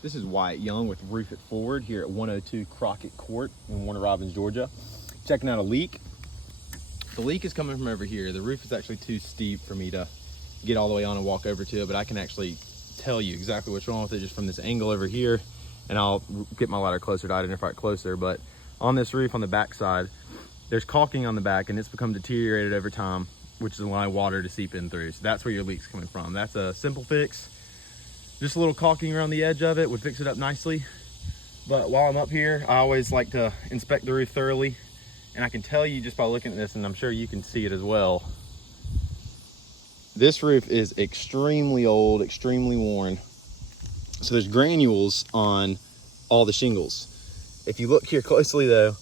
This is Wyatt Young with Roof It Forward here at 102 Crockett Court in Warner Robins, Georgia. Checking out a leak. The leak is coming from over here. The roof is actually too steep for me to get all the way on and walk over to it, but I can actually tell you exactly what's wrong with it just from this angle over here, and I'll get my ladder closer to identify it closer. But on this roof on the back side, there's caulking on the back, and it's become deteriorated over time, which is allowing water to seep in through. So that's where your leak's coming from. That's a simple fix. Just a little caulking around the edge of it would fix it up nicely. But while I'm up here, I always like to inspect the roof thoroughly. And I can tell you just by looking at this, and I'm sure you can see it as well, this roof is extremely old, extremely worn. So there's granules on all the shingles. If you look here closely though,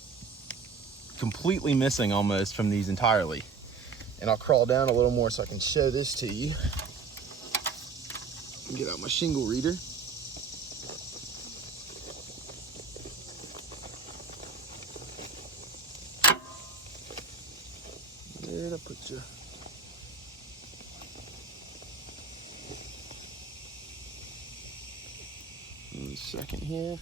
completely missing almost from these entirely. And I'll crawl down a little more so I can show this to you. Get out my shingle reader. There, I put you. In a second here.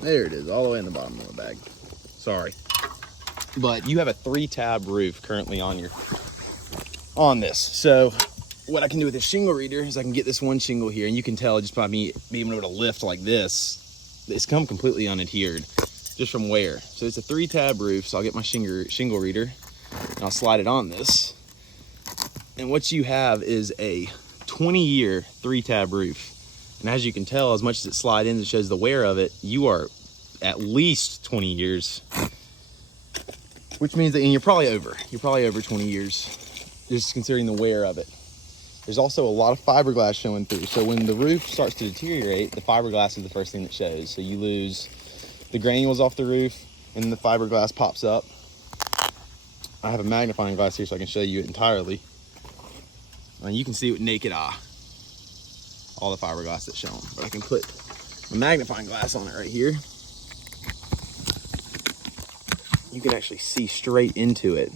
There it is, all the way in the bottom of the bag. Sorry. But you have a 3-tab roof currently on this. So what I can do with this shingle reader is I can get this one shingle here, and you can tell just by me being able to lift like this, it's come completely unadhered just from wear. So it's a 3-tab roof, so I'll get my shingle reader and I'll slide it on this. And what you have is a 20-year 3-tab roof. And as you can tell, as much as it slides in and shows the wear of it, you are at least 20 years. Which means that, and you're probably over 20 years, just considering the wear of it. There's also a lot of fiberglass showing through. So when the roof starts to deteriorate, the fiberglass is the first thing that shows. So you lose the granules off the roof and the fiberglass pops up. I have a magnifying glass here so I can show you it entirely. And you can see it with naked eye, all the fiberglass that's shown. But I can put a magnifying glass on it right here. You can actually see straight into it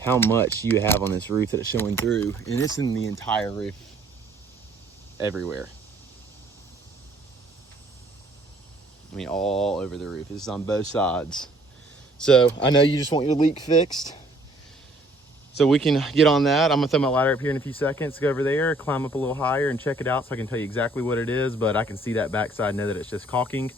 how much you have on this roof that it's showing through, and it's in the entire roof everywhere. I mean, all over the roof. This is on both sides. So I know you just want your leak fixed, so we can get on that. I'm gonna throw my ladder up here in a few seconds, go over there, climb up a little higher and check it out so I can tell you exactly what it is. But I can see that backside, know that it's just caulking.